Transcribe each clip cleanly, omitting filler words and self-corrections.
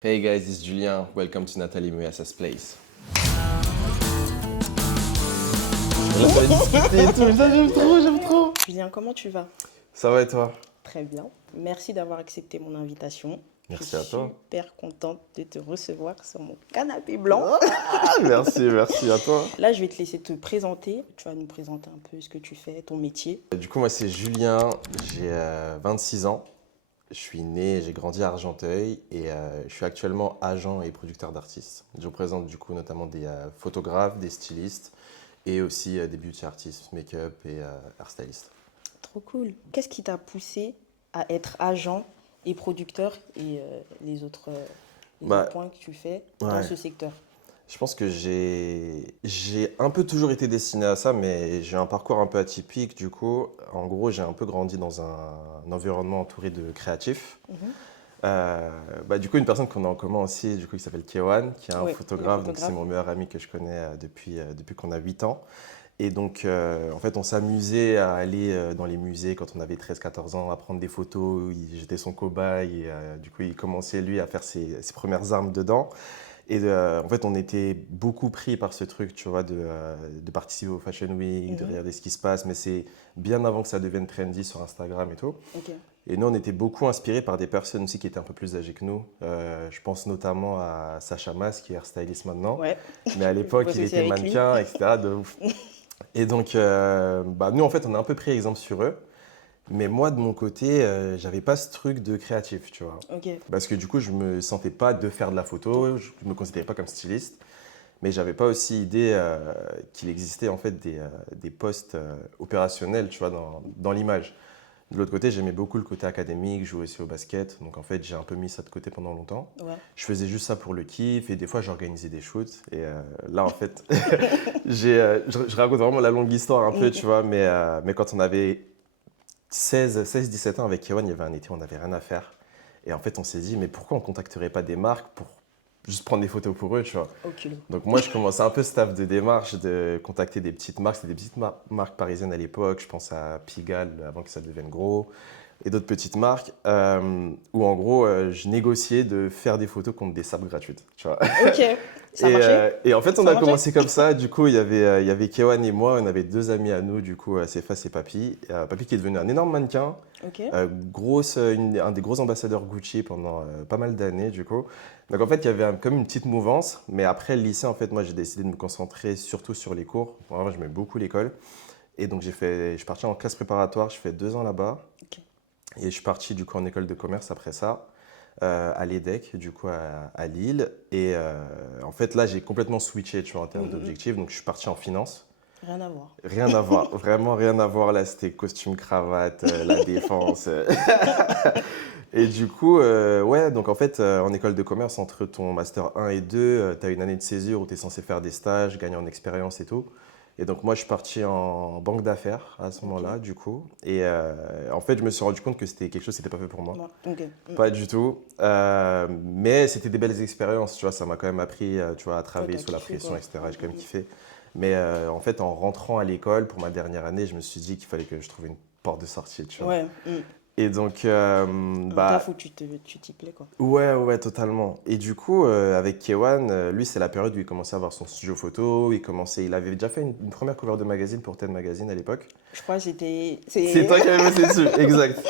Hey guys, it's Julien. Welcome to Nathalie Muyassa's place. Là, ça va discuter et tout. Ça, j'aime trop, j'aime trop. Julien, comment tu vas? Ça va et toi? Très bien. Merci d'avoir accepté mon invitation. Merci à toi. Je suis super contente de te recevoir sur mon canapé blanc. Ah, merci à toi. Là, je vais te laisser te présenter. Tu vas nous présenter un peu ce que tu fais, ton métier. Du coup, moi, c'est Julien. J'ai 26 ans. Je suis né, j'ai grandi à Argenteuil et je suis actuellement agent et producteur d'artistes. Je représente du coup notamment des photographes, des stylistes et aussi des beauty artists, make-up et hairstylistes. Trop cool. Qu'est-ce qui t'a poussé à être agent et producteur et les Bah, autres points que tu fais dans ouais. ce secteur? Je pense que j'ai un peu toujours été destiné à ça, mais j'ai un parcours un peu atypique. Du coup, en gros, j'ai un peu grandi dans un environnement entouré de créatifs. Mhm. Du coup, une personne qu'on a en commun aussi, du coup, qui s'appelle Kewan, qui est un Oui, il est photographe. Donc, c'est photographe. mon meilleur ami que je connais depuis qu'on a 8 ans. Et donc, en fait, on s'amusait à aller dans les musées quand on avait 13 14 ans, à prendre des photos. J'étais son cobaye et du coup, il commençait, lui, à faire ses premières armes dedans. Et en fait, on était beaucoup pris par ce truc, tu vois, de participer au Fashion Week, de Mhm. regarder ce qui se passe, mais c'est bien avant que ça devienne trendy sur Instagram et tout. Ok. Et nous, on était beaucoup inspirés par des personnes aussi qui étaient un peu plus âgées que nous. Je pense notamment à Sacha Mas, qui est hairstyliste maintenant, Ouais. mais à Je l'époque, bosse il aussi était avec lui. mannequin, etc. De ouf. Et donc, nous, en fait, on a un peu pris exemple sur eux. Mais moi, de mon côté, j'avais pas ce truc de créatif, tu vois. Ok. Parce que du coup, je me sentais pas de faire de la photo, je me considérais pas comme styliste, mais j'avais pas aussi idée qu'il existait en fait des postes opérationnels, tu vois, dans l'image. De l'autre côté, j'aimais beaucoup le côté académique, je jouais aussi au basket, donc en fait, j'ai un peu mis ça de côté pendant longtemps. Ouais. Je faisais juste ça pour le kiff et des fois, j'organisais des shoots. Et là, en fait, je raconte vraiment la longue histoire un peu, Mhm. tu vois, mais quand on avait 16 17 ans avec Kewan, il y avait un été, on n'avait rien à faire. Et en fait, on s'est dit, mais pourquoi on ne contacterait pas des marques pour juste prendre des photos pour eux, tu vois. Au culot. Donc moi, je commençais un peu ce taf de démarche, de contacter des petites marques. C'était des petites marques parisiennes à l'époque. Je pense à Pigalle, avant que ça devienne gros, et d'autres petites marques, où en gros, je négociais de faire des photos contre des sapes gratuites, tu vois. Ok. Ça a marché? Et en fait, on Ça a a marché? commencé comme ça. Du coup, il y avait Kewan et moi. On avait deux amis à nous, du coup, Sefa et Papy. Papy qui est devenu un énorme mannequin, Ok. un des gros ambassadeurs Gucci pendant pas mal d'années, du coup. Donc en fait, il y avait comme une petite mouvance. Mais après le lycée, en fait, moi, j'ai décidé de me concentrer surtout sur les cours. Vraiment, j'aimais beaucoup l'école. Et donc, je suis parti en classe préparatoire. Je fais 2 ans là-bas. Ok. Et je suis parti, du coup, en école de commerce après ça à l'EDEC, du coup à Lille. Et en fait, là, j'ai complètement switché, tu vois, en termes Mm. d'objectifs. Donc, je suis parti en finance. Rien à voir. Rien à voir, vraiment rien à voir. Là, c'était costume, cravate, la défense. Et du coup, ouais, donc en fait, en école de commerce, entre ton master 1 et 2, tu as une année de césure où tu es censé faire des stages, gagner en expérience et tout. Et donc, moi, je suis parti en banque d'affaires à ce Ok. moment-là, du coup. Et en fait, je me suis rendu compte que c'était quelque chose qui n'était pas fait pour moi. Bon, ok. Pas du tout. Mais c'était des belles expériences, tu vois. Ça m'a quand même appris, tu vois, à Ouais, travailler t'as sous la kiffé pression, quoi. etc. J'ai quand même kiffé. Mais en fait, en rentrant à l'école pour ma dernière année, je me suis dit qu'il fallait que je trouve une porte de sortie, tu vois. Ouais. Et donc, Un taf où tu t'y plais quoi. ouais, totalement. Et du coup, avec Kewan, lui, c'est la période où il commençait à avoir son studio photo. Il avait déjà fait une première cover de magazine pour Ted Magazine à l'époque. Je crois que C'est toi qui avais bossé dessus. Exact.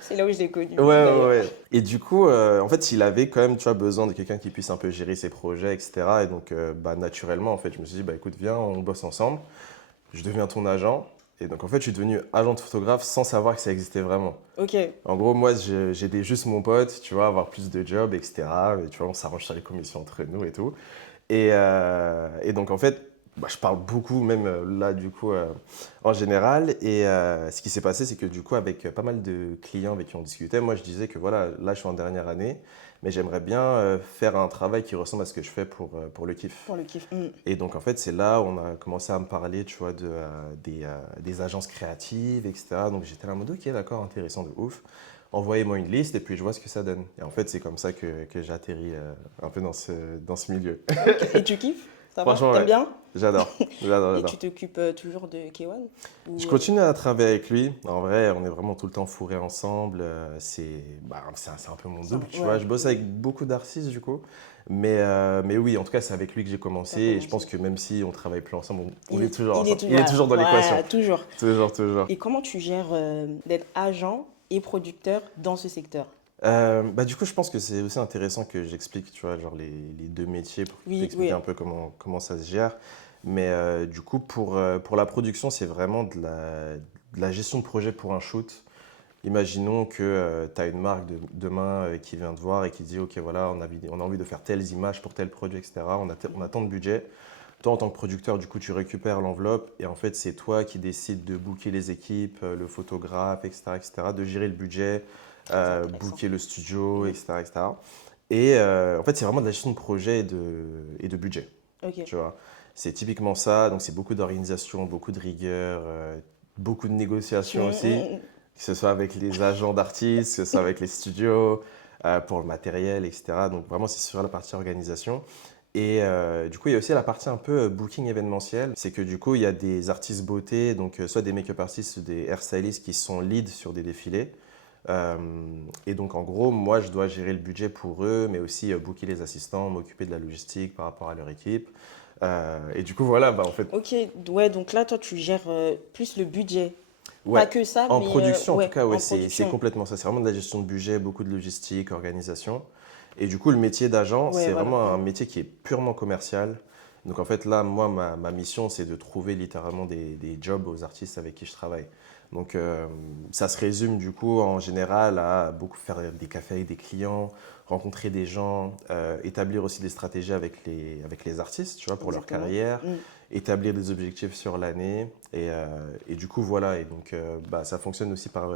c'est là où je l'ai connu Ouais. d'ailleurs. Et du coup, en fait, il avait quand même, tu vois, besoin de quelqu'un qui puisse un peu gérer ses projets, etc. Et donc, naturellement, en fait, je me suis dit, bah écoute, viens, on bosse ensemble. Je deviens ton agent. Et donc, en fait, je suis devenu agent de photographe sans savoir que ça existait vraiment. Ok. En gros, moi, j'aidais juste mon pote, tu vois, à avoir plus de jobs, etc. Et tu vois, on s'arrange sur les commissions entre nous et tout. Et donc, en fait, je parle beaucoup, même là, du coup, en général. Et ce qui s'est passé, c'est que du coup, avec pas mal de clients avec qui on discutait, moi, je disais que voilà, là, je suis en dernière année, mais j'aimerais bien faire un travail qui ressemble à ce que je fais pour le kiff. Pour le kiff. Et donc, en fait, c'est là où on a commencé à me parler, tu vois, des agences créatives, etc. Donc, j'étais là en mode, ok, d'accord, intéressant de ouf. Envoyez-moi une liste et puis je vois ce que ça donne. Et en fait, c'est comme ça que j'ai atterri un peu dans ce milieu. Ok. Et tu kiffes? Ça va? Franchement, T'aimes ouais. bien? J'adore. J'adore, Et j'adore. tu t'occupes toujours de K1? Je Ou, continue à travailler avec lui. En vrai, on est vraiment tout le temps fourrés ensemble. C'est un peu mon double, tu vois. ouais, Je bosse avec beaucoup d'artistes, du coup. Mais oui, en tout cas, c'est avec lui que j'ai commencé. t'as Et je commencé. pense que même si on travaille plus ensemble, on est toujours Il est ensemble. toujours, Il est voilà, toujours dans l'équation. voilà, toujours. Toujours, toujours. Et comment tu gères d'être agent et producteur dans ce secteur? Du coup, je pense que c'est aussi intéressant que j'explique, tu vois, genre les deux métiers pour Oui, t'expliquer oui. un peu comment ça se gère. Mais du coup, pour la production, c'est vraiment de la gestion de projet pour un shoot. Imaginons que tu as une marque demain qui vient te voir et qui dit, OK, voilà, on a envie de faire telles images pour tel produit, etc. On a tant de budget. Toi, en tant que producteur, du coup, tu récupères l'enveloppe et en fait, c'est toi qui décides de booker les équipes, le photographe, etc., de gérer le budget, Très intéressant. booker le studio, Mm. etc., etc. Et en fait, c'est vraiment de la gestion de projet et de budget, Ok. tu vois. C'est typiquement ça, donc c'est beaucoup d'organisation, beaucoup de rigueur, beaucoup de négociations aussi, Mm. que ce soit avec les agents d'artistes, que ce soit avec les studios, pour le matériel, etc. Donc vraiment, c'est sur la partie organisation. Et du coup, il y a aussi la partie un peu booking événementiel. C'est que du coup, il y a des artistes beauté, donc soit des make-up artistes ou des hairstylists qui sont leads sur des défilés. Euh, et donc, en gros, moi, je dois gérer le budget pour eux, mais aussi booker les assistants, m'occuper de la logistique par rapport à leur équipe. Et du coup, voilà, bah, en fait, Ok, ouais, donc là, toi, tu gères plus le budget. Pas ouais, que ça, en mais production, en tout ouais, cas, ouais, en c'est production. complètement ça. C'est vraiment de la gestion de budget, beaucoup de logistique, organisation. Et du coup, le métier d'agent, Ouais, c'est voilà. vraiment un métier qui est purement commercial. Donc, en fait, là, moi, ma mission, c'est de trouver littéralement des jobs aux artistes avec qui je travaille. Donc, ça se résume, du coup, en général, à beaucoup faire des cafés avec des clients, rencontrer des gens, établir aussi des stratégies avec les artistes, tu vois, pour leur Exactement. carrière, Mm. établir des objectifs sur l'année. Et du coup, voilà. Et donc, ça fonctionne aussi par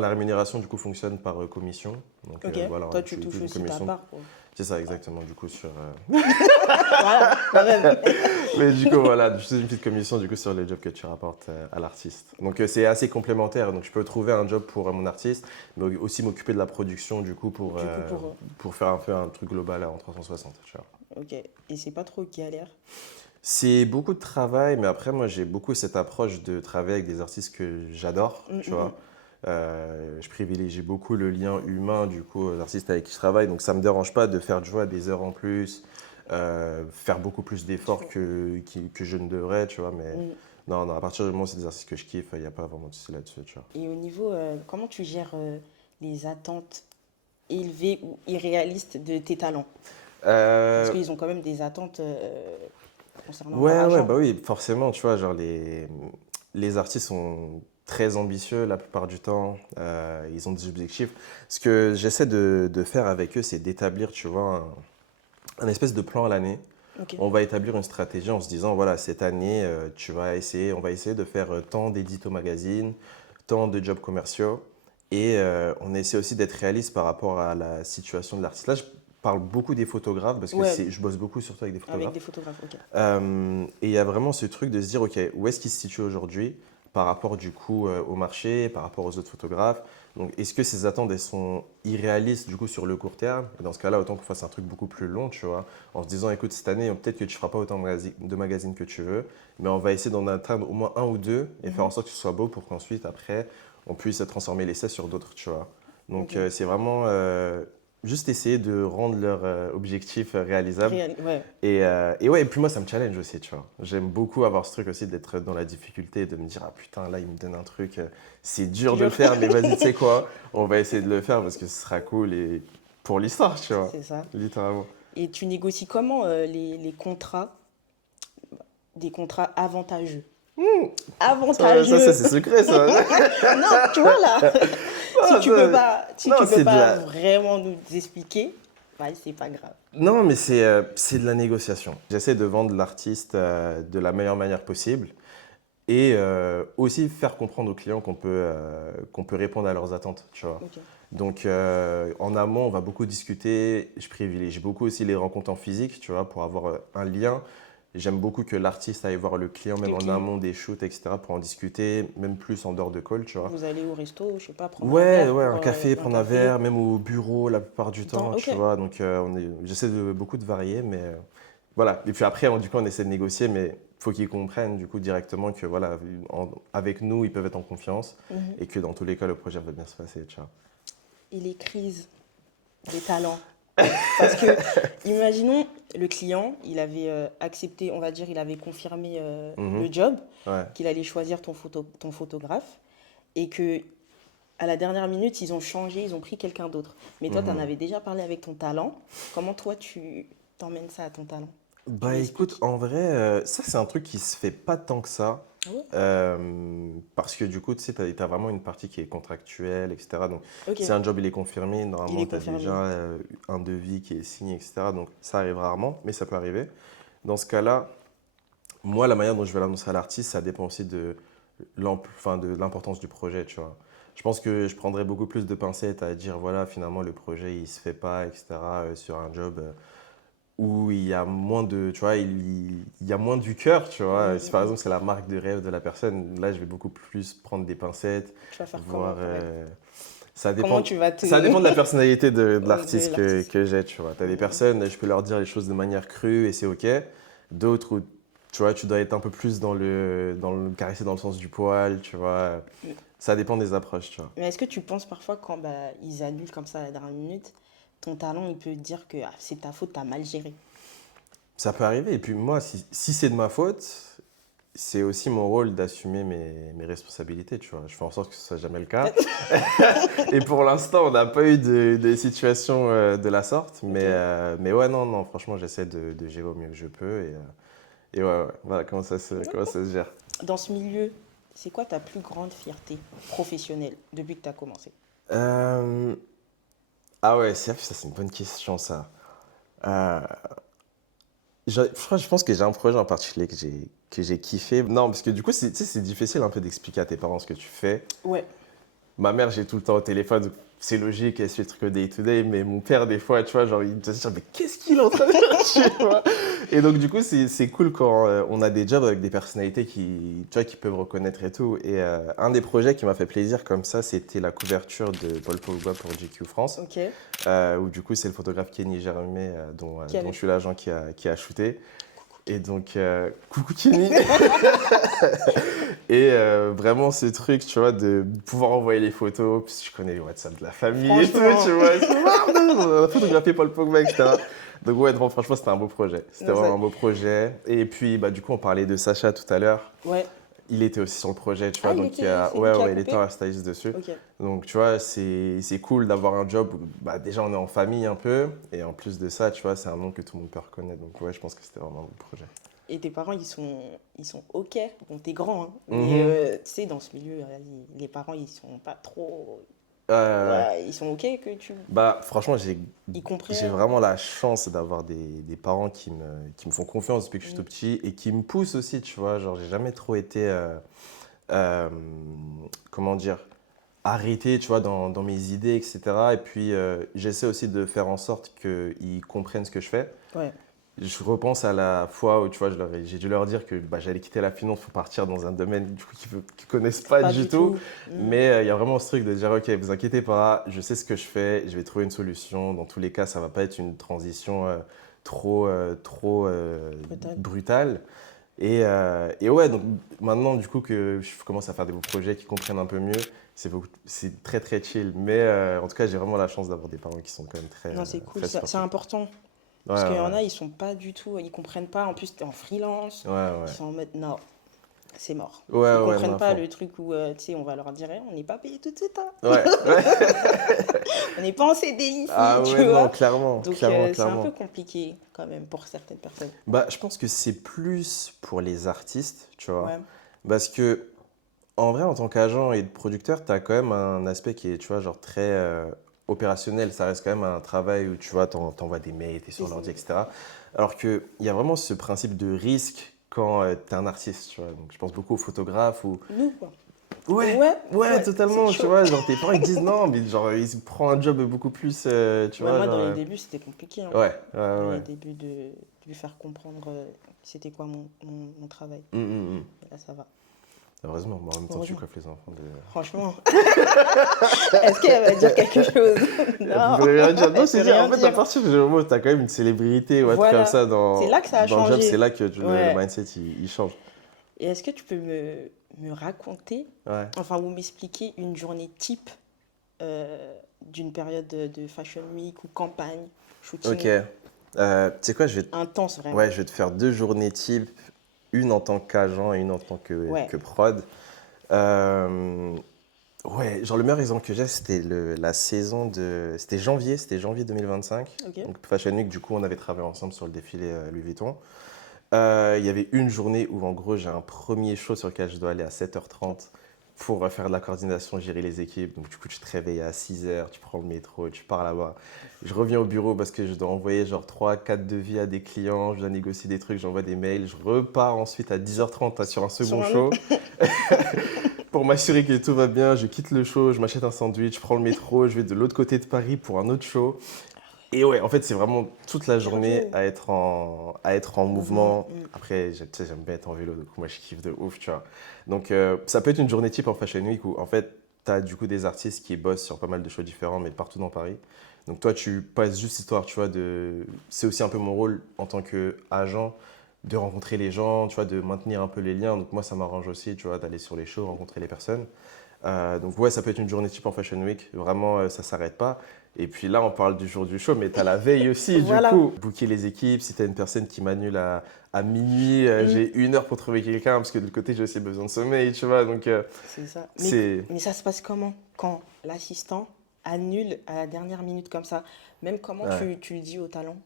la rémunération, du coup, fonctionne par commission. Donc, Ok, voilà, toi, tu tu touches touches une aussi ta commission. part, quoi. C'est ça, exactement, du coup, sur. Voilà, quand même. Mais du coup, voilà, je touche une petite commission, du coup, sur les jobs que tu rapportes à l'artiste. Donc, c'est assez complémentaire. Donc, je peux trouver un job pour mon artiste, mais aussi m'occuper de la production, du coup, Du coup, pour... pour faire un peu un truc global en 360, tu vois. Ok, et c'est pas trop galère. C'est beaucoup de travail, mais après, moi, j'ai beaucoup cette approche de travailler avec des artistes que j'adore, tu vois. Je privilégie beaucoup le lien humain, du coup, aux artistes avec qui je travaille. Donc, ça ne me dérange pas de faire, tu vois, des heures en plus, faire beaucoup plus Tu d'efforts vois. que je ne devrais, tu vois. Mais Mm. non, non, à partir du moment où c'est des artistes que je kiffe, il n'y a pas vraiment de souci là-dessus, tu vois. Et au niveau, comment tu gères les attentes élevées ou irréalistes de tes talents? Parce Euh, qu'ils ont quand même des attentes concernant leur Ouais, ouais, argent. bah oui, forcément, tu vois, genre les artistes sont très ambitieux la plupart du temps, ils ont des objectifs. Ce que j'essaie de faire avec eux, c'est d'établir, tu vois, un espèce de plan à l'année. Ok, On va établir une stratégie en se disant, voilà, cette année, on va essayer de faire tant d'édits au magazine, tant de jobs commerciaux. Et on essaie aussi d'être réaliste par rapport à la situation de l'artiste. Là, je parle beaucoup des photographes parce que ouais, je bosse beaucoup surtout avec des avec photographes. des photographes, ok. Et il y a vraiment ce truc de se dire, OK, où est-ce qu'il se situe aujourd'hui par rapport du coup au marché, par rapport aux autres photographes. Donc, est-ce que ces attentes, elles sont irréalistes du coup sur le court terme? Et dans ce cas-là, autant qu'on fasse un truc beaucoup plus long, tu vois, en se disant, écoute, cette année, peut-être que tu feras pas autant de magazines que tu veux, mais on va essayer d'en atteindre au moins un ou deux et faire en Mhm. sorte que ce soit beau pour qu'ensuite, après, on puisse transformer l'essai sur d'autres, tu vois. Donc, Ok. c'est vraiment juste essayer de rendre leur objectif réalisable Ouais, et ouais, et puis moi, ça me challenge aussi, tu vois. J'aime beaucoup avoir ce truc aussi d'être dans la difficulté, de me dire, ah putain, là, il me donne un truc, c'est dur de le dur, faire, mais vas-y, tu sais quoi, on va essayer de le faire parce que ce sera cool et pour l'histoire, tu vois, c'est ça. littéralement. Et tu négocies comment les contrats, des contrats avantageux? Ça, Avantageux! c'est secret, ça. Non, tu vois là, Non, si tu non, peux c'est de pas la... vraiment nous expliquer, ouais, c'est pas grave. Non, mais c'est de la négociation. J'essaie de vendre l'artiste de la meilleure manière possible. Et aussi faire comprendre aux clients qu'on peut répondre à leurs attentes, tu vois. Ok. Donc en amont, on va beaucoup discuter. Je privilégie beaucoup aussi les rencontres en physique, tu vois, pour avoir un lien. J'aime beaucoup que l'artiste aille voir le client, même Le en client. amont des shoots, etc., pour en discuter, même plus en dehors de call, tu vois. Vous allez au resto, je sais pas, prendre un Ouais, verre ouais, pour un café, un prendre un café. verre, même au bureau la plupart du temps, Ok. tu vois. Donc j'essaie de beaucoup de varier, mais voilà. Et puis après, du coup, on essaie de négocier, mais faut qu'ils comprennent du coup directement que voilà, avec nous, ils peuvent être en confiance Mhm. et que dans tous les cas, le projet va bien se passer, tu vois. Et les crises des talents. Parce que, imaginons, le client, il avait accepté, on va dire, il avait confirmé Mhm. le job, Ouais. qu'il allait choisir ton photographe, et que à la dernière minute, ils ont changé, ils ont pris quelqu'un d'autre. Mais toi, tu en Mhm. avais déjà parlé avec ton talent. Comment toi, tu t'emmènes ça à ton talent? Tu Bah lui écoute, expliques? en vrai, ça c'est un truc qui se fait pas tant que ça. Ah ouais? Parce que du coup, tu sais, t'as vraiment une partie qui est contractuelle, etc. Donc, Ok, si un job il est confirmé, il normalement, est tu as déjà confirmé. un devis qui est signé, etc. Donc, ça arrive rarement, mais ça peut arriver. Dans ce cas-là, moi, la manière dont je vais l'annoncer à l'artiste, ça dépend aussi de l'importance du projet, tu vois. Je pense que je prendrais beaucoup plus de pincettes à dire, voilà, finalement, le projet, il se fait pas, etc., sur un job où il y a moins de, tu vois, il y a moins du cœur, tu Mm, vois. Si mm, par mm. exemple, c'est la marque de rêve de la personne, là, je vais beaucoup plus prendre des pincettes, Tu vas faire comment? voir... Ouais. ça Comment dépend, tu vas te... ça dépend de la personnalité de de l'artiste l'artiste? que j'ai, tu vois. Tu as Mm, des mm. personnes, je peux leur dire les choses de manière crue et c'est OK. D'autres où, tu vois, tu dois être un peu plus dans le caresser dans le sens du poil, tu vois. Mm. Ça dépend des approches, tu vois. Mais est-ce que tu penses parfois quand bah, ils annulent comme ça à la dernière minute, ton talent, il peut dire que ah, c'est ta faute, t'as mal géré. Ça peut arriver. Et puis moi, si c'est de ma faute, c'est aussi mon rôle d'assumer mes responsabilités, tu vois. Je fais en sorte que ce soit jamais le cas. Et pour l'instant, on n'a pas eu de situation de la sorte. Mais, Ok. mais ouais, non, non, franchement, j'essaie de gérer au mieux que je peux. Et ouais, ouais, voilà comment ça se gère. Dans ce milieu, c'est quoi ta plus grande fierté professionnelle depuis que tu as commencé? Euh, ah ouais, ça, c'est une bonne question, ça. Euh, je pense que j'ai un projet en particulier que j'ai kiffé. Non, parce que du coup, tu sais, c'est difficile un peu d'expliquer à tes parents ce que tu fais. Ouais, Ma mère, j'ai tout le temps au téléphone, donc c'est logique, elle suit le truc au day-to-day, mais mon père, des fois, tu vois, genre, il me dit, mais qu'est-ce qu'il est en train de faire, tu vois. Et donc, du coup, c'est cool quand on a des jobs avec des personnalités tu vois, qui peuvent reconnaître et tout. Et un des projets qui m'a fait plaisir comme ça, c'était la couverture de Paul Pogba pour GQ France, ok. où du coup, c'est le photographe Kenny Germain, Qui dont avait... je suis l'agent qui a shooté. Et donc, coucou Kenny. Et vraiment ce truc, tu vois, de pouvoir envoyer les photos, puis je connais les WhatsApp de la famille et tout, tu Franchement, vois. Ils sont, ah, on a photographié Paul Pogba, etc. Donc ouais, non, franchement, c'était un beau projet. C'était non, ça- vraiment un beau projet. Et puis, bah, du coup, on parlait de Sacha tout à l'heure. ouais. Il était aussi sur le projet, tu Ah, vois, donc c'est lui ouais, qui a ouais, il était coupé? un styliste dessus. Ok. Donc, tu vois, c'est cool d'avoir un job où, bah, déjà, on est en famille un peu. Et en plus de ça, tu vois, c'est un nom que tout le monde peut reconnaître. Donc, ouais, je pense que c'était vraiment un beau projet. Et tes parents, ils sont ok. Bon, t'es grand, hein. Mais Mhm. tu sais, dans ce milieu, les parents, ils sont pas trop... Ouais. Ouais, ils sont ok que tu... Bah, franchement, Ils j'ai comprennent. vraiment la chance d'avoir des parents qui me font confiance depuis que je suis tout Mm. petit et qui me poussent aussi, tu vois. Genre, j'ai jamais trop été, euh, comment dire, arrêté, tu vois, dans mes idées, etc. Et puis, j'essaie aussi de faire en sorte qu'ils comprennent ce que je fais. Ouais, Je repense à la fois où, tu vois, j'ai dû leur dire que bah, j'allais quitter la finance pour partir dans un domaine du coup, qu'ils ne connaissent pas pas du du tout. tout. Mm. Mais il y a vraiment ce truc de dire, OK, vous inquiétez pas, je sais ce que je fais, je vais trouver une solution. Dans tous les cas, ça ne va pas être une transition trop Brutal. brutale. Et ouais, donc maintenant, du coup, que je commence à faire des beaux projets qui comprennent un peu mieux, c'est très très chill. Mais en tout cas, j'ai vraiment la chance d'avoir des parents qui sont quand même Non, c'est cool, très c'est supportifs. important. Ouais, Parce qu'il y en ouais, a, ils sont pas du tout, ils comprennent pas. En plus, t'es en freelance, ouais, ouais, ils ouais. sont en mode non, c'est mort. Ouais, Ils ouais, non, comprennent à pas fond. le truc où, tu sais, on va leur dire, eh, on n'est pas payé tout de suite, hein. Ouais, ouais. On n'est pas en CDI ici, Ah tu ouais, non, vois. clairement, Donc, clairement, c'est un peu clairement. compliqué quand même pour certaines personnes. Bah, je pense que c'est plus pour les artistes, tu vois. Ouais, Parce que, en vrai, en tant qu'agent et de producteur, tu as quand même un aspect qui est, tu vois, genre très opérationnel. Ça reste quand même un travail où, tu vois, t'envoies des mails, t'es c'est sur ça. l'ordi, etc. Alors qu'il y a vraiment ce principe de risque quand tu es un artiste, tu vois. Donc, je pense beaucoup aux photographes ou Nous, quoi. ouais, Ouais, ouais, ouais, c'est totalement, tu chaud. vois, genre tes parents ils te disent non, mais genre ils prennent un job beaucoup plus, tu Ouais, vois, moi, genre, dans les débuts, c'était compliqué, hein. ouais, ouais, Dans les ouais. débuts de lui faire comprendre c'était quoi mon travail. Hum, hum, hum. Là, ça va. Heureusement, moi, en même temps, tu Heureusement. coiffes les enfants de. Franchement. Est-ce qu'elle va dire quelque chose? Elle Non, pouvait rien dire. Non, elle c'est peut dire, rien en fait, à dire. partir du moment où tu as quand même une célébrité ou un truc comme Voilà. ça C'est là que ça a dans le job, c'est changé. là que le Ouais. mindset il change. Et est-ce que tu peux me raconter, Ouais. enfin, vous m'expliquer une journée type d'une période de Fashion Week ou campagne, Ok. shooting, Tu sais quoi, intense vraiment? ouais, je vais te faire 2 journées type, une en tant qu'agent et une en tant Ouais, que prod. Euh, ouais, genre le meilleur exemple que j'ai, c'était la saison de. C'était janvier 2025. ok. Donc Fashion Week, du coup, on avait travaillé ensemble sur le défilé Louis Vuitton. Il y avait une journée où, en gros, j'ai un premier show sur lequel je dois aller à 7h30 pour faire de la coordination, gérer les équipes. Donc, du coup, tu te réveilles à 6h, tu prends le métro, tu pars là-bas. Je reviens au bureau parce que je dois envoyer genre 3 4 devis à des clients, je dois négocier des trucs, j'envoie des mails. Je repars ensuite à 10h30 sur un Sur second un autre. show pour m'assurer que tout va bien. Je quitte le show, je m'achète un sandwich, je prends le métro, je vais de l'autre côté de Paris pour un autre show. Et ouais, en fait, c'est vraiment toute la journée Cardio. à être en Mouvement. mouvement. Après, tu sais, j'aime bien être en vélo, donc moi, je kiffe de ouf, tu vois. Donc, ça peut être une journée type en Fashion Week où, en fait, tu as du coup des artistes qui bossent sur pas mal de shows différents, mais partout dans Paris. Donc, toi, tu passes juste histoire, tu vois, de. C'est aussi un peu mon rôle en tant qu'agent de rencontrer les gens, tu vois, de maintenir un peu les liens. Donc, moi, ça m'arrange aussi, tu vois, d'aller sur les shows, rencontrer les personnes. Donc ouais, ça peut être une journée type en Fashion Week. Vraiment, ça s'arrête pas. Et puis là, on parle du jour du show, mais tu as la veille aussi, du Voilà. coup. Booker les équipes, si tu as une personne qui m'annule à minuit, Mm, j'ai 1 heure pour trouver quelqu'un, parce que de l'autre côté, j'ai aussi besoin de sommeil, tu vois. Donc, c'est ça. c'est... Mais ça se passe comment quand l'assistant annule à la dernière minute comme ça? Même comment Ouais, tu le dis aux talents?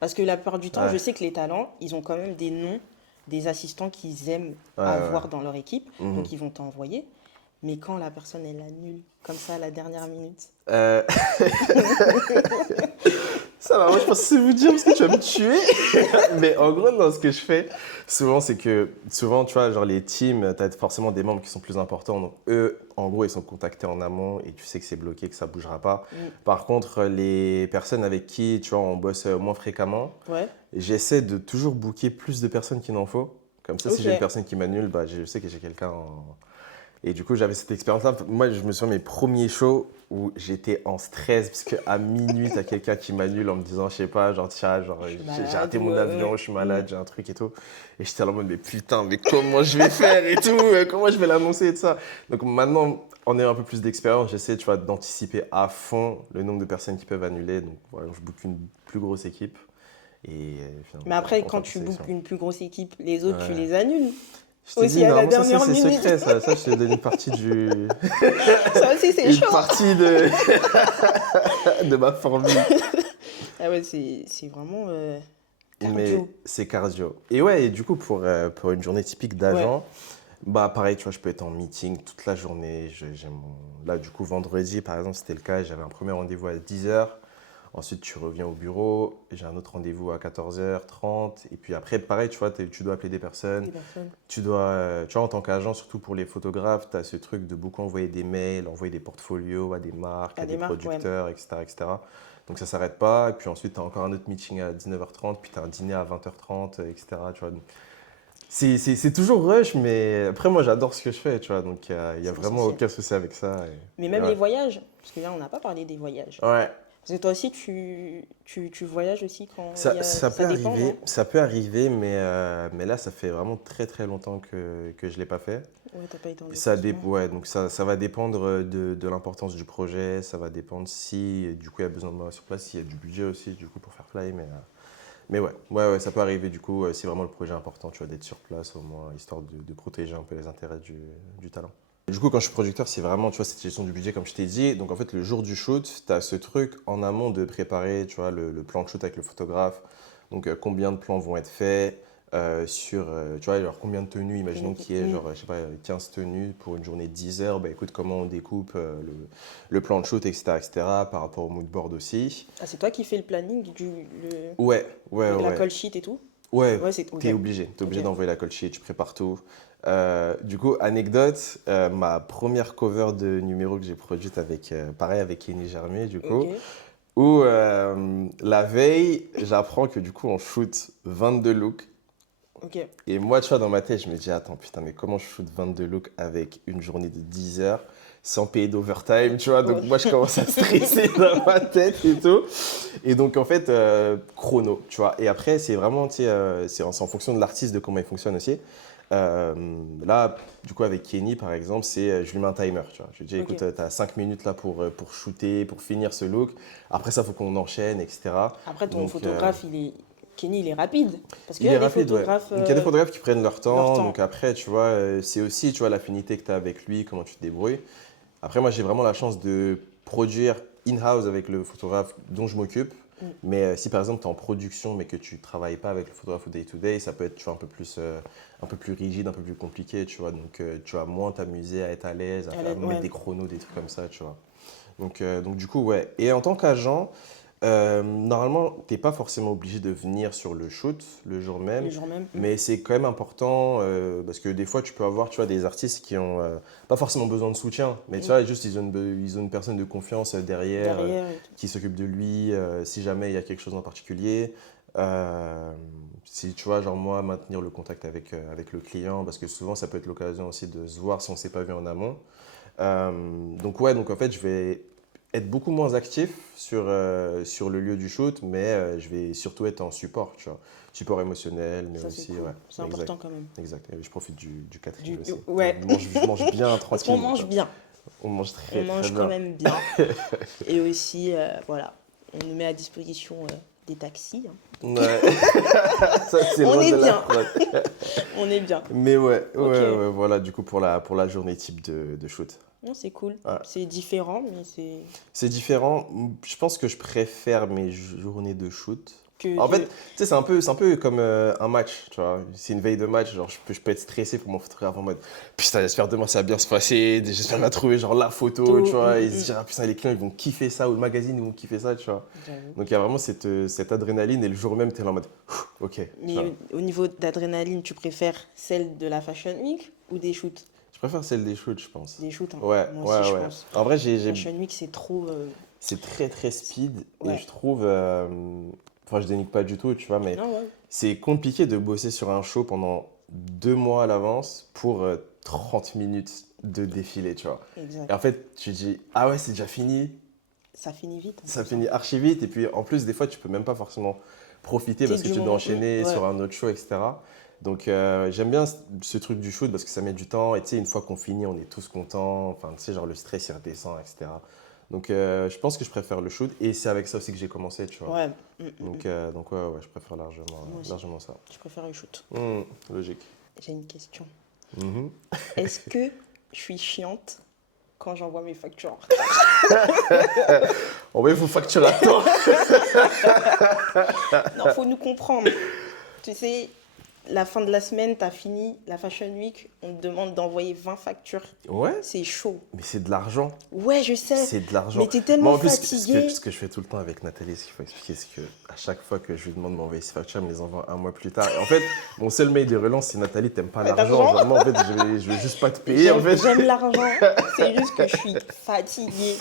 Parce que la plupart du temps, je ouais, sais que les talents, ils ont quand même des noms des assistants qu'ils aiment ouais, ouais. avoir dans leur équipe, Mhm. donc ils vont t'envoyer. Mais quand la personne, elle annule comme ça à la dernière minute. Euh, Ça va, moi je pensais vous dire parce que tu vas me tuer. Mais en gros, non, ce que je fais souvent, c'est que souvent, tu vois, genre les teams, tu as forcément des membres qui sont plus importants. Donc eux, en gros, ils sont contactés en amont et tu sais que c'est bloqué, que ça bougera pas. Mm. Par contre, les personnes avec qui, tu vois, on bosse moins fréquemment, Ouais, j'essaie de toujours booker plus de personnes qu'il n'en faut. Comme ça, si ok. j'ai une personne qui m'annule, bah, je sais que j'ai quelqu'un et du coup, j'avais cette expérience-là. Moi, je me souviens mes premiers shows où j'étais en stress parce qu'à minuit, t'as quelqu'un qui m'annule en me disant, je sais pas, genre, tiens, genre, Je suis j'ai malade raté ou mon avion, je suis mm. malade, j'ai un truc et tout. Et j'étais là en mode, mais putain, mais comment je vais faire et tout, comment je vais l'annoncer et tout ça. Donc maintenant, en ayant un peu plus d'expérience, j'essaie, tu vois, d'anticiper à fond le nombre de personnes qui peuvent annuler. Donc voilà, je book une plus grosse équipe et finalement, Mais après, on fait quand un peu de tu bookes sélection. une plus grosse équipe, les autres, tu Ouais. les annules Je t'ai aussi dit, à la normalement, ça dernière c'est minute. secret, ça je te donne une partie Ça aussi, c'est une chaud. partie de ma formule. Ah ouais, c'est vraiment Mais cardio. c'est cardio. Et ouais, et du coup, pour une journée typique Ouais, d'agent, bah pareil, tu vois, je peux être en meeting toute la journée. Là, du coup, vendredi, par exemple, c'était le cas. J'avais un premier rendez-vous à 10h. Ensuite, tu reviens au bureau. J'ai un autre rendez-vous à 14h30. Et puis après, pareil, tu vois, tu dois appeler des personnes. des personnes. Tu vois, en tant qu'agent, surtout pour les photographes, tu as ce truc de beaucoup envoyer des mails, envoyer des portfolios à des marques, À à des des marques, ouais. producteurs, etc., etc. Donc ça ne s'arrête pas. Et puis ensuite, tu as encore un autre meeting à 19h30, puis tu as un dîner à 20h30, etc. Tu vois. Donc, c'est toujours rush, mais après, moi, j'adore ce que je fais, tu vois. Donc il y a C'est vraiment essentiel. aucun souci avec ça. Mais Et même les ouais. voyages, parce que là, on n'a pas parlé des voyages. Ouais, Parce que toi aussi, tu voyages aussi quand il y a... ça peut Ça dépend, non? arriver, mais là, ça fait vraiment très très longtemps que je ne l'ai pas fait. Ouais, t'as pas été en déplacement. Ouais, donc ça va dépendre de l'importance du projet, ça va dépendre si du coup il y a besoin de moi sur place, s'il y a du budget aussi du coup pour faire fly, mais ouais, ça peut arriver du coup si vraiment le projet est important, tu vois, d'être sur place au moins, histoire de protéger un peu les intérêts du talent. Du coup, quand je suis producteur, c'est vraiment, tu vois, cette gestion du budget, comme je t'ai dit. Donc, en fait, le jour du shoot, tu as ce truc en amont de préparer, tu vois, le plan de shoot avec le photographe. Donc, combien de plans vont être faits tu vois, genre combien de tenues, Une imaginons équipe. qu'il y ait, genre, je sais pas, 15 tenues pour une journée de 10 heures. Bah, écoute, comment on découpe le plan de shoot, etc., etc., par rapport au mood board aussi. Ah, c'est toi qui fais le planning Ouais, ouais, avec la ouais. call sheet et tout? Ouais, Ouais, c'est... Ok. t'es Ok. obligé d'envoyer la call sheet, tu prépares tout. Du coup, anecdote, ma première cover de numéro que j'ai produite avec, pareil, avec Kenny Germier, du Ok. coup, où la veille, j'apprends que du coup, on shoot 22 looks. Ok. Et moi, tu vois, dans ma tête, je me dis, attends, putain, mais comment je shoot 22 looks avec une journée de 10 heures sans payer d'overtime, tu vois? Donc, Ouais. moi, je commence à stresser dans ma tête et tout. Et donc, en fait, chrono, tu vois. Et après, c'est vraiment, tu sais, c'est en fonction de l'artiste, de comment il fonctionne aussi. Euh, Là, du coup, avec Kenny, par exemple, je lui mets un timer, tu vois. Je lui dis, écoute, Ok. tu as 5 minutes là pour shooter, pour finir ce look. Après ça, il faut qu'on enchaîne, etc. Après, ton Donc, photographe, Kenny, il est rapide. Parce qu'il y il a est des rapide, ouais. photographes, Donc, il y a des photographes qui prennent leur leur temps. Donc, temps. après, tu vois, c'est aussi, tu vois, l'affinité que tu as avec lui, comment tu te débrouilles. Après, moi, j'ai vraiment la chance de produire in-house avec le photographe dont je m'occupe. Mm. Mais si par exemple tu es en production mais que tu ne travailles pas avec le photographe au day-to-day, ça peut être tu vois, un peu plus rigide, un peu plus compliqué, tu vois. Donc tu vas moins t'amuser à être à l'aise, à mettre Ouais. des chronos, des trucs comme ça, tu vois. Donc du coup, ouais. Et en tant qu'agent, normalement, tu n'es pas forcément obligé de venir sur le shoot le jour Le même, jour même. mais c'est quand même important parce que des fois, tu peux avoir tu vois, des artistes qui ont pas forcément besoin de soutien, mais tu Mm. vois, juste ils ont une personne de confiance derrière Derrière et tout. qui s'occupe de lui si jamais il y a quelque chose en particulier. Si tu vois, genre moi, maintenir le contact avec le client, parce que souvent, ça peut être l'occasion aussi de se voir si on ne s'est pas vu en amont. Donc ouais, donc en fait, je vais être beaucoup moins actif sur le lieu du shoot, mais je vais surtout être en support, tu vois. Support émotionnel, mais Ça, c'est aussi, cool. ouais, C'est exact, important quand même. exact. Et je profite du catering aussi. Ouais. Je mange bien, Parce qu'on tranquille, tu mange vois. bien. On mange On très, très mange quand bien. même bien. Et aussi, voilà, on nous met à disposition des taxis, hein. Ouais. Ça, c'est On loin est de la bien. prod. On est bien. Mais ouais, Ok. ouais, voilà, du coup, pour la journée type de shoot. Non, c'est cool. Ouais. C'est différent, mais c'est C'est différent. Je pense que je préfère mes journées de shoot. que En fait, de. tu sais, c'est un peu comme un match, tu vois. C'est une veille de match, genre je peux être stressé pour mon photographe en mode putain, j'espère demain ça va bien se passer, j'espère qu'il va trouver genre la photo, tu vois, et se dire ah, putain, les clients ils vont kiffer ça ou le magazine ils vont kiffer ça, tu vois. J'avoue. Donc il y a vraiment cette adrénaline et le jour même, tu es là en mode ok, tu Mais vois. au niveau d'adrénaline, tu préfères celle de la Fashion Week ou des shoots? Je préfère celle des shoots, je pense. Des shoots, hein. Ouais, Moi aussi, ouais, je ouais. pense. En vrai, Fashion Week, c'est trop. c'est très très speed et Ouais. je trouve, enfin je dénigre pas du tout, tu vois, mais Non, ouais. c'est compliqué de bosser sur un show pendant 2 mois à l'avance pour 30 minutes de défilé, tu vois. Et Exact. en fait, tu dis, ah ouais, c'est déjà fini, Ça finit vite en ça plus, hein. finit archi vite. Et puis en plus, des fois, tu peux même pas forcément profiter Tu sais, parce que du tu dois moment. enchaîner Ouais. sur un autre show, etc. Donc j'aime bien ce truc du shoot parce que ça met du temps. Et tu sais, une fois qu'on finit, on est tous contents. Enfin, tu sais, genre le stress, il redescend, etc. Donc je pense que je préfère le shoot. Et c'est avec ça aussi que j'ai commencé, tu vois. Ouais. Donc ouais, ouais, je préfère largement, Moi aussi. largement ça. Je préfère le shoot. Logique. J'ai une question. Mhm. Est-ce que je suis chiante quand j'envoie mes factures? On va vous facturer à temps. Non, faut nous comprendre. Tu sais, la fin de la semaine, t'as fini la Fashion Week, on te demande d'envoyer 20 factures. Ouais, C'est chaud. mais c'est de l'argent. Ouais, je sais. C'est de l'argent. Mais t'es Moi, tellement en plus, fatigué. ce que je fais tout le temps avec Nathalie, ce qu'il faut expliquer, c'est que à chaque fois que je lui demande de m'envoyer ses factures, elle me les envoie un mois plus tard. Et en fait, mon seul mail de relance, c'est Nathalie, t'aimes pas Pas l'argent. d'argent. Genre, moi, en fait, je vais juste pas te payer, en fait. J'aime l'argent. C'est juste que je suis fatiguée.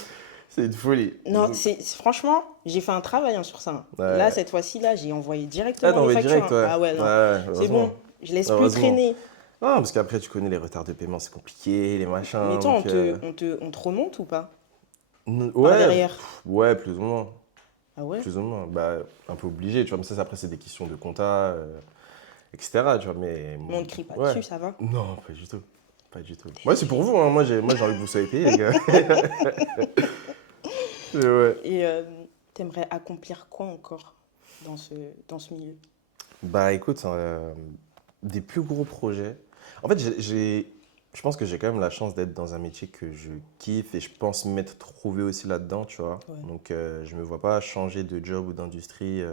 C'est une folie. Non, franchement, j'ai fait un travail, hein, sur ça, hein. Là, Ouais. cette fois-ci, là, j'ai envoyé Ah, directement t'as les envoyé factures, direct, hein. ouais. Ah ouais, Ouais, non. ouais, C'est bon. heureusement. Je laisse plus Heureusement. traîner. Non, parce qu'après, tu connais les retards de paiement, c'est compliqué, les machins. Mais toi, Donc, on te remonte ou pas? Par ouais, derrière. ouais, plus ou moins. Ah ouais? Plus ou moins. Bah, un peu obligé, tu vois. Mais ça, après, c'est des questions de compta, etc. Tu vois, mais Mais on ne crie pas ouais. dessus, ça va? Non, pas du tout. Pas du tout. Ouais, c'est pour vous, hein. Moi, j'ai envie que vous soyez payés, les gars. Ouais. Et t'aimerais accomplir quoi encore dans ce milieu? Bah, écoute, des plus gros projets. En fait, je pense que j'ai quand même la chance d'être dans un métier que je kiffe et je pense m'être trouvé aussi là-dedans, tu vois. Ouais. Donc, je me vois pas changer de job ou d'industrie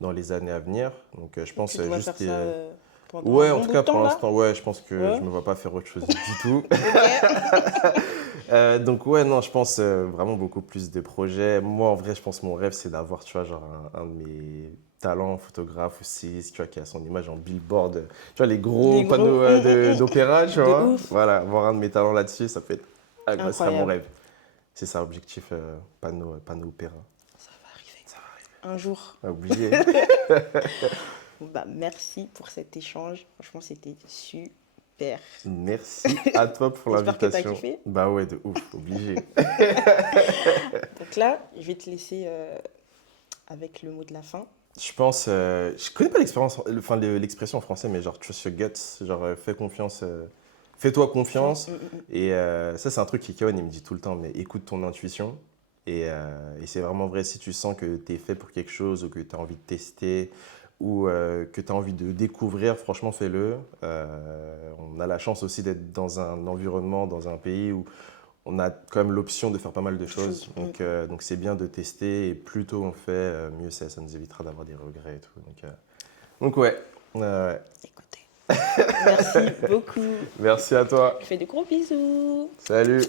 dans les années à venir. Donc, je pense Tu te vois juste. faire ça pendant un Ouais, en bon tout bout de cas, pour temps, là? l'instant, ouais, je pense que Ouais. je me vois pas faire autre chose du tout. Ok. Donc ouais, non, je pense vraiment beaucoup plus de projets. Moi, en vrai, je pense que mon rêve, c'est d'avoir, tu vois, genre un de mes talents photographes aussi, tu vois, qui a son image en billboard. Tu vois, les gros Les gros. panneaux d'opéra, tu De vois. ouf. Voilà, avoir un de mes talents là-dessus, ça peut être, ça serait mon Incroyable. rêve. C'est ça, objectif, panneau opéra. Ça va arriver. Ça va Un jour. arriver, obligé. coup, bah, merci pour cet échange. Franchement, c'était super. Merci à toi pour J'espère que tu as l'invitation. kiffé. Bah ouais, de ouf, obligé. Donc là, je vais te laisser avec le mot de la fin. Je pense, je connais pas l'expression en français, mais genre trust your guts, genre fais confiance, fais-toi Confiance. confiance. Et ça, c'est un truc qu'Ikawan, il me dit tout le temps, mais écoute ton intuition. Et c'est vraiment vrai, si tu sens que tu es fait pour quelque chose ou que tu as envie de tester ou que tu as envie de découvrir, franchement, fais-le. On a la chance aussi d'être dans un environnement, dans un pays où on a quand même l'option de faire pas mal de choses. Donc c'est bien de tester et plus tôt on fait, mieux c'est. Ça nous évitera d'avoir des regrets et tout. Donc ouais. Ouais. Écoutez, merci beaucoup. Merci à toi. Je fais de gros bisous. Salut.